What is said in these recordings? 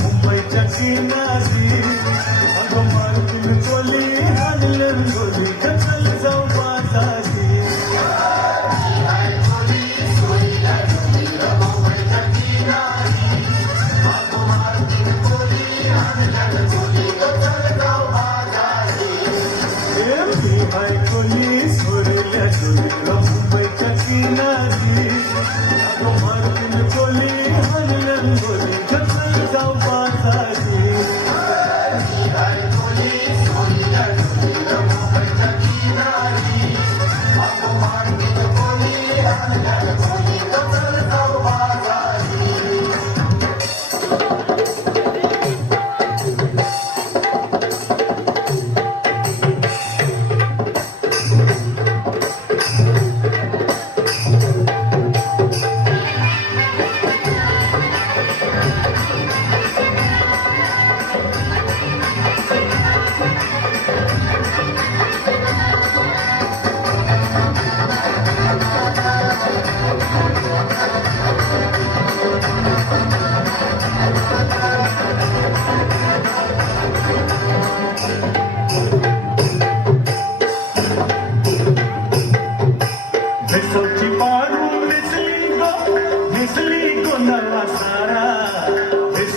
मुंबईच्या किनारी अगं मारुतीन कोली हाणलं गोली ढकल जाऊ बाजारी कोली सोडल्या जोडीला मुंबईच्या किनारी अगं मारुतीन कोली हाणलं गोली ढकल जाऊ बाजारी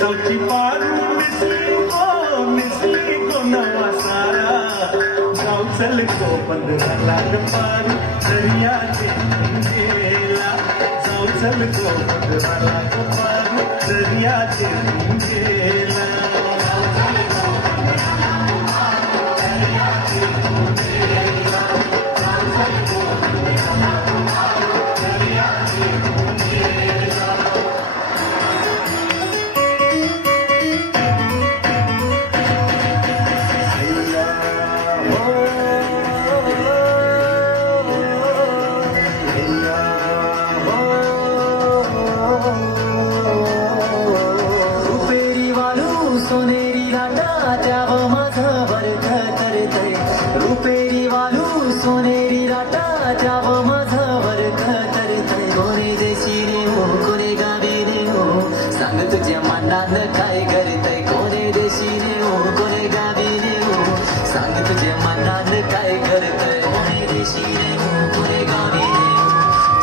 Sauti paru misli ko nawasara gaw chal ko 15 lakh paru dariya ke नीला gaw chal ko 15 lakh paru dariya ke नीला सोनेरी लाटा त्याव माझं भरत तरतय रुपेरी वालू सोनेरी लाटा त्याव माझं भरत तरतय कोणे देशी रे हो कोणे गावी रे हो सांग तुझ्या मनात काय करतय कोणे देशी रे हो कोणे गावी रे हो सांग तुझ्या मनात काय करतय कोणे देशी रे हो कोणे गावी रे हो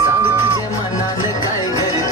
सांग तुझ्या मनात काय करतय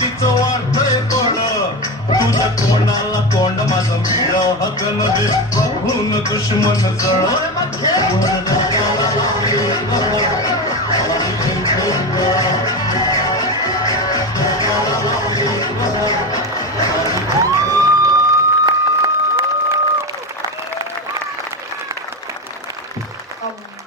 तिचं वाटतंय कोण तुझ्या कोणाला कोंड माझं मिळ हक नदे बघून दुश्मन जळ अहो,